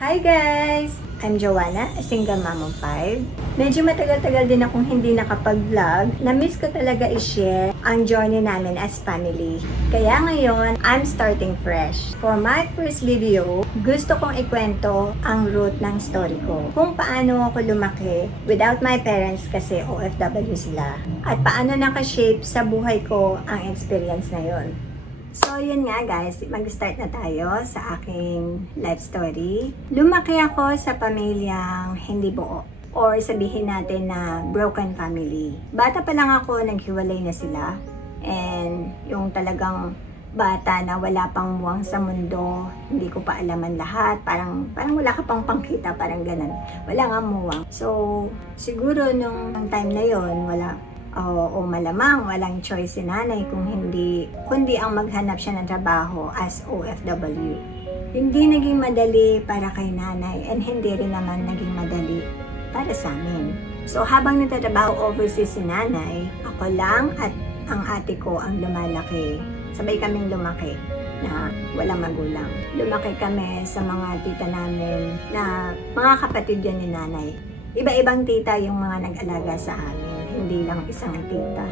Hi guys! I'm Joanna, a single mom of 5. Medyo matagal-tagal din akong hindi nakapag-vlog. Na-miss ko talaga i-share ang journey namin as family. Kaya ngayon, I'm starting fresh. For my first video, gusto kong ikwento ang root ng story ko. Kung paano ako lumaki without my parents kasi OFW sila. At paano nakashape sa buhay ko ang experience na yon. So, yun nga guys, mag-start na tayo sa aking life story. Lumaki ako sa pamilyang hindi buo, or sabihin natin na broken family. Bata pa lang ako, naghiwalay na sila. And yung talagang bata na wala pang muwang sa mundo, hindi ko pa alaman lahat, parang wala ka pang pangkita, parang ganun. Wala nga muwang. So, siguro nung time na yon o malamang walang choice si nanay kundi ang maghanap siya ng trabaho as OFW. Hindi naging madali para kay nanay and hindi rin naman naging madali para sa amin. So habang nagtatrabaho overseas si nanay, ako lang at ang ate ko ang lumalaki. Sabay kaming lumaki na walang magulang. Lumaki kami sa mga tita namin na mga kapatid yun ni nanay. Iba-ibang tita yung mga nag-alaga sa amin. Hindi lang isang tita.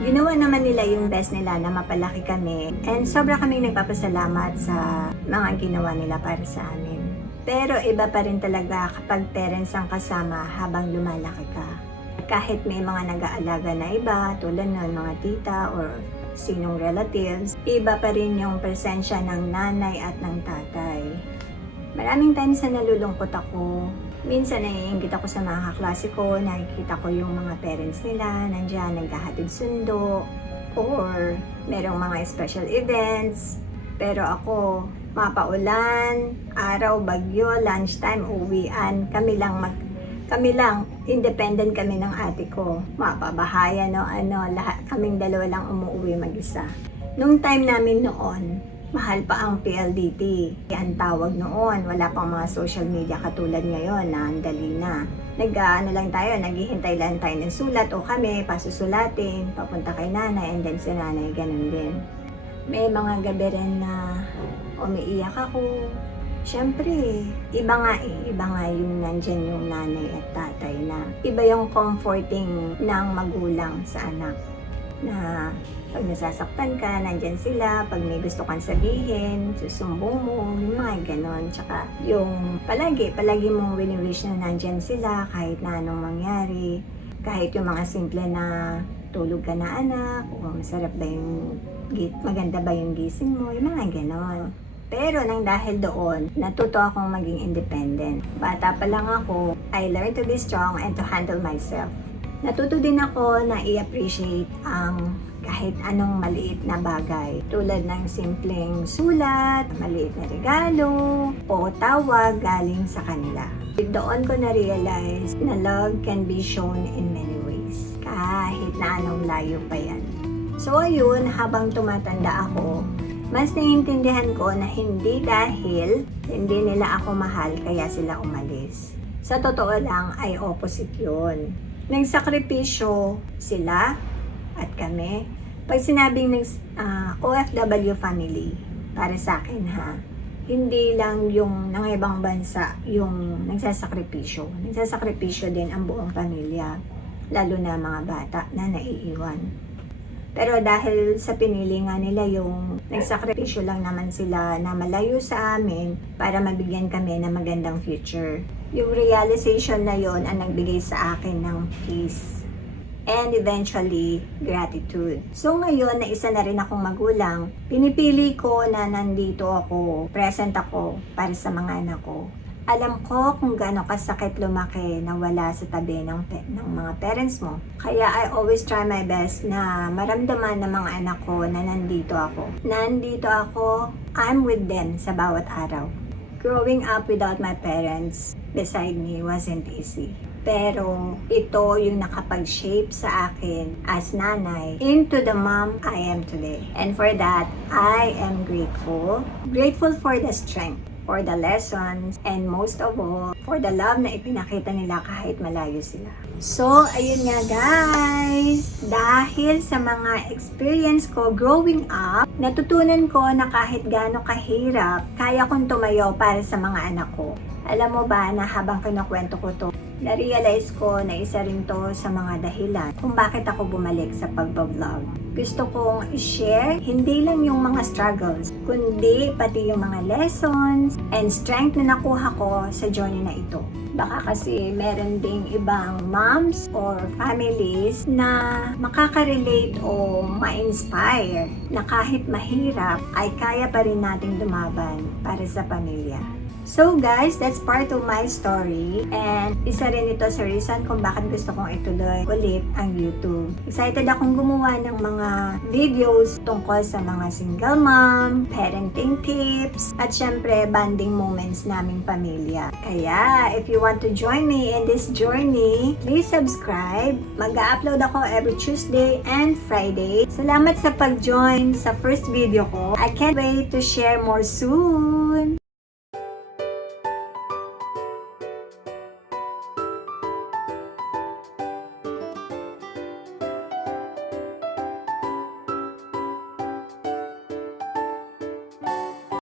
Ginawa naman nila yung best nila na mapalaki kami and sobra kaming nagpapasalamat sa mga ginawa nila para sa amin. Pero iba pa rin talaga kapag parents ang kasama habang lumalaki ka. Kahit may mga nag-aalaga na iba, tulad ng mga tita or sinong relatives, iba pa rin yung presensya ng nanay at ng tatay. Maraming times na nalulungkot ako. Minsan naiinggit ako sa mga kaklase ko, nakikita ko yung mga parents nila, nandiyan, naghahatid sundo, or merong mga special events. Pero ako, mapaulan, araw, bagyo, lunchtime, uwian, kami lang, independent kami ng ate ko. Mapabahayan, lahat kaming dalawa lang umuwi mag-isa. Nung time namin noon, mahal pa ang PLDT. Ang tawag noon, wala pang mga social media katulad ngayon na ang dali na. Naghihintay lang tayo ng sulat o kami, pasusulatin, papunta kay nanay, and then si nanay, ganun din. May mga gabi rin na umiiyak ako. Siyempre, iba nga yung nandyan yung nanay at tatay na iba yung comforting ng magulang sa anak. Na pag nasasaktan ka, nandyan sila. Pag may gusto kang sabihin, susumbong mo, yung mga ganon. Tsaka yung palagi mong wini-wish na nandyan sila kahit na anong mangyari. Kahit yung mga simple na tulog ka na anak, o maganda ba yung gising mo, yung mga ganon. Pero nang dahil doon, natuto akong maging independent. Bata pa lang ako, I learned to be strong and to handle myself. Natuto din ako na i-appreciate ang kahit anong maliit na bagay. Tulad ng simpleng sulat, maliit na regalo, o tawag galing sa kanila. Doon ko na-realize na love can be shown in many ways. Kahit na anong layo pa yan. So ayun, habang tumatanda ako, mas naiintindihan ko na hindi dahil hindi nila ako mahal kaya sila umalis. Sa totoo lang ay opposite yun. Nagsakripisyo sila at kami. Pag sinabing OFW family, para sa akin hindi lang yung ng ibang bansa yung nagsasakripisyo. Nagsasakripisyo din ang buong pamilya, lalo na mga bata na naiiwan. Pero dahil sa pinili nga nila yung nagsakripisyo lang naman sila na malayo sa amin para mabigyan kami ng magandang future. Yung realization na yon ang nagbigay sa akin ng peace and eventually gratitude. So ngayon na isa na rin akong magulang, pinipili ko na nandito ako, present ako para sa mga anak ko. Alam ko kung gaano kasakit lumaki na wala sa tabi ng mga parents mo. Kaya I always try my best na maramdaman ng mga anak ko na nandito ako. Nandito ako, I'm with them sa bawat araw. Growing up without my parents beside me wasn't easy. Pero ito yung nakapag-shape sa akin as nanay into the mom I am today. And for that, I am grateful. Grateful for the strength for the lessons, and most of all, for the love na ipinakita nila kahit malayo sila. So, ayun nga guys, dahil sa mga experience ko growing up, natutunan ko na kahit gaano kahirap, kaya kong tumayo para sa mga anak ko. Alam mo ba na habang kinukwento ko to, na-realize ko na isa rin to sa mga dahilan kung bakit ako bumalik sa pagbablog. Gusto kong i-share hindi lang yung mga struggles, kundi pati yung mga lessons and strength na nakuha ko sa journey na ito. Baka kasi meron ding ibang moms or families na makaka-relate o ma-inspire na kahit mahirap ay kaya pa rin nating lumaban para sa pamilya. So guys, that's part of my story and isa rin ito sa reason kung bakit gusto kong ituloy ulit ang YouTube. Excited akong gumawa ng mga videos tungkol sa mga single mom, parenting tips, at syempre bonding moments naming pamilya. Kaya if you want to join me in this journey, please subscribe. Mag-upload ako every Tuesday and Friday. Salamat sa pag-join sa first video ko. I can't wait to share more soon!